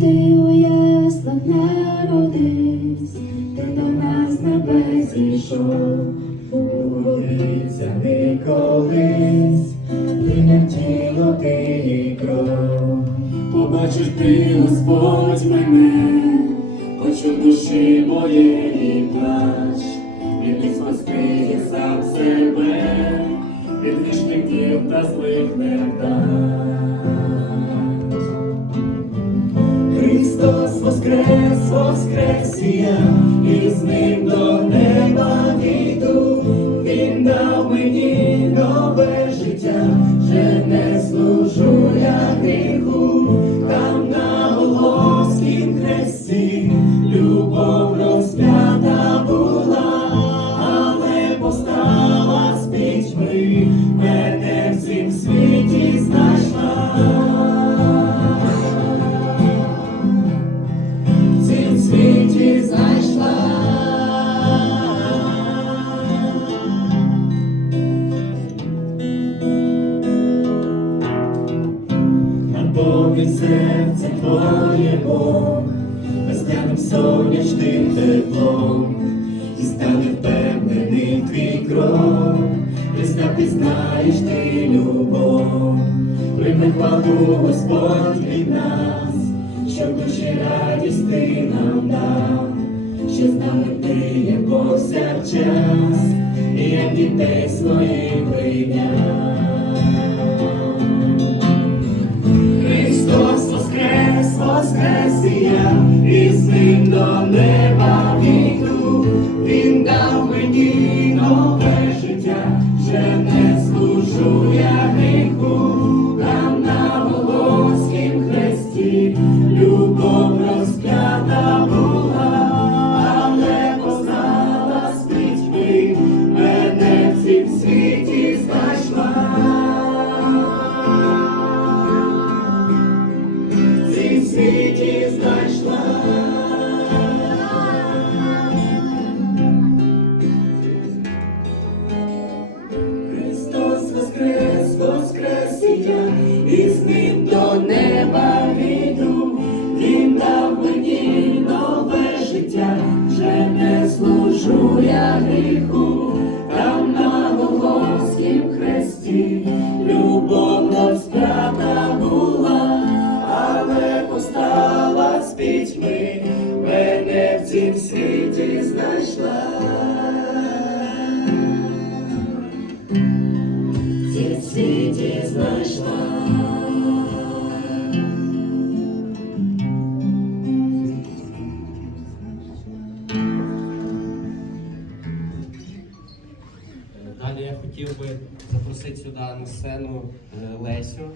Ти у яслах народись, ти до нас небес зійшов, у обіцяний колись, прийняв тіло ти і кров. Побачиш ти, Господь, мене, почув душі моєї плач, Він спасти я сам себе, від грішних діл та злих невдач. Воскрес, воскрес я, і з ним до неба війду. Він дав мені нове життя, вже не служу я гріху, там на Голгофськім хресті Наповни серце твоє Бог, весняним сонячним теплом, і стане впевнений твій крок, Христа пізнаєш ти любов, прийми хвалу Господь від нас, що душі радість ти нам дав, що з нами ти є повсякчас, і як дітей своїх прийняв. Не служу ним до неба війду. Він дав мені нове життя, вже не служу я гріху, там на Голгофськім хресті любов розп'ята була, але постала з пітьми, мене в цім світі знайшла. Світі знайшла. Я хотів би запросити сюди на сцену е, Лесю.